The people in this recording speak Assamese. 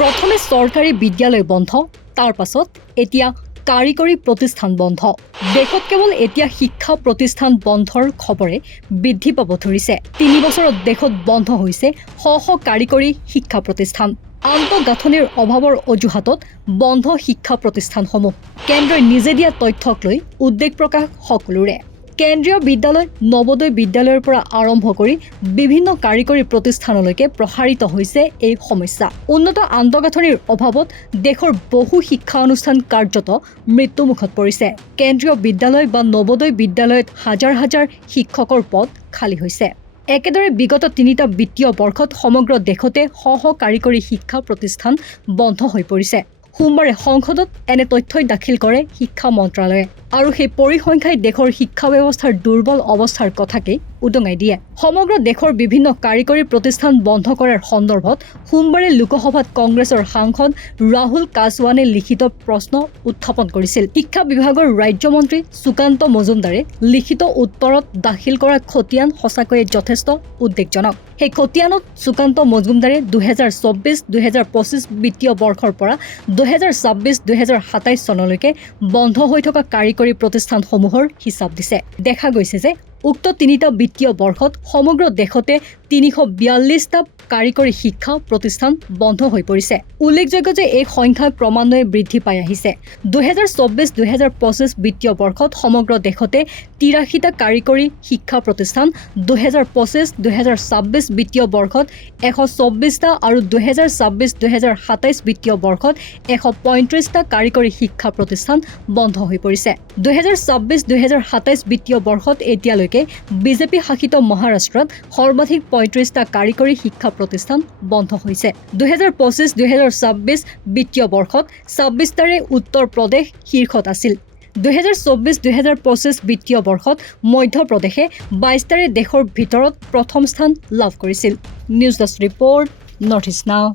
প্ৰথমে চৰকাৰী বিদ্যালয় বন্ধ, তাৰ পাছত এতিয়া কাৰিকৰী প্ৰতিষ্ঠান বন্ধ। দেশত কেৱল এতিয়া শিক্ষা প্ৰতিষ্ঠান বন্ধৰ খবৰে বৃদ্ধি পাব ধৰিছে। ৩ বছৰত দেশত বন্ধ হৈছে শ কাৰিকৰী শিক্ষা প্ৰতিষ্ঠান। আন্তঃগাঁথনিৰ অভাৱৰ অজুহাতত বন্ধ শিক্ষা প্ৰতিষ্ঠানসমূহ। কেন্দ্ৰই নিজে দিয়া তথ্যক লৈ উদ্বেগ প্ৰকাশ সকলোৰে। কেন্দ্ৰীয় বিদ্যালয়, নৱোদয় বিদ্যালয়ৰ পৰা আৰম্ভ কৰি বিভিন্ন কাৰিকৰী প্ৰতিষ্ঠানলৈকে প্ৰসাৰিত হৈছে এই সমস্যা। উন্নত আন্তঃগাঁথনিৰ অভাৱত দেশৰ বহু শিক্ষা অনুষ্ঠান কাৰ্যত মৃত্যুমুখত পৰিছে। কেন্দ্ৰীয় বিদ্যালয় বা নৱোদয় বিদ্যালয়ত হাজাৰ হাজাৰ শিক্ষকৰ পদ খালী হৈছে। একেদৰে বিগত ৩টা বিত্তীয় বৰ্ষত সমগ্ৰ দেশতে শ কাৰিকৰী শিক্ষা প্ৰতিষ্ঠান বন্ধ হৈ পৰিছে। সোমবাৰে সংসদত এনে তথ্যই দাখিল কৰে শিক্ষা মন্ত্ৰালয়ে। আৰু সেই পৰিসংখ্যাই দেশৰ শিক্ষা ব্যৱস্থাৰ দুৰ্বল অৱস্থাৰ কথাকেই উদঙাই দিয়ে। সমগ্ৰ দেশৰ বিভিন্ন কাৰিকৰী প্ৰতিষ্ঠান বন্ধ কৰাৰ সন্দৰ্ভত সোমবাৰে লোকসভাত কংগ্ৰেছৰ সাংসদ ৰাহুল কাছৱানে লিখিত প্ৰশ্ন উত্থাপন কৰিছিল। শিক্ষা বিভাগৰ ৰাজ্যমন্ত্ৰী সুকান্ত মজুমদাৰে লিখিত উত্তৰত দাখিল কৰা খতিয়ান সঁচাকৈয়ে যথেষ্ট উদ্বেগজনক। সেই খতিয়ানত সুকান্ত মজুমদাৰে 2024-2025 বিত্তীয় বৰ্ষৰ পৰা 2026-2027 চনলৈকে বন্ধ হৈ থকা কাৰিকৰী প্ৰতিষ্ঠানসমূহৰ হিচাপ দিছে। দেখা গৈছে যে উক্ত ৩টা বিত্তীয় বৰ্ষত সমগ্ৰ দেশতে ৩৪২টা কাৰিকৰী শিক্ষা প্ৰতিষ্ঠান বন্ধ হৈ পৰিছে। উল্লেখযোগ্য যে এই সংখ্যা ক্ৰমান্বয়ে বৃদ্ধি পাই আহিছে। 2024-2025 বিত্তীয় বৰ্ষত সমগ্ৰ দেশতে ৮৩টা কাৰিকৰী শিক্ষা প্ৰতিষ্ঠান, 2025-2026 বিত্তীয় বৰ্ষত 124টা আৰু 2026-2027 বিত্তীয় বৰ্ষত 135টা কাৰিকৰী শিক্ষা প্ৰতিষ্ঠান বন্ধ হৈ পৰিছে। 2026-2027 বিত্তীয় বৰ্ষত এতিয়ালৈকে বিজেপি শাসিত মহাৰাষ্ট্ৰত সৰ্বাধিক 35টা কাৰিকৰী শিক্ষা প্ৰতিষ্ঠান বন্ধ হৈছে। 2025-2026 বিত্তীয় বৰ্ষত 26টাৰে উত্তৰ প্ৰদেশ শীৰ্ষত আছিল। 2024-2025 বিত্তীয় বৰ্ষত মধ্যপ্ৰদেশে 22টাৰে দেশৰ ভিতৰত প্ৰথম স্থান লাভ কৰিছিল। News desk report, north east নাও।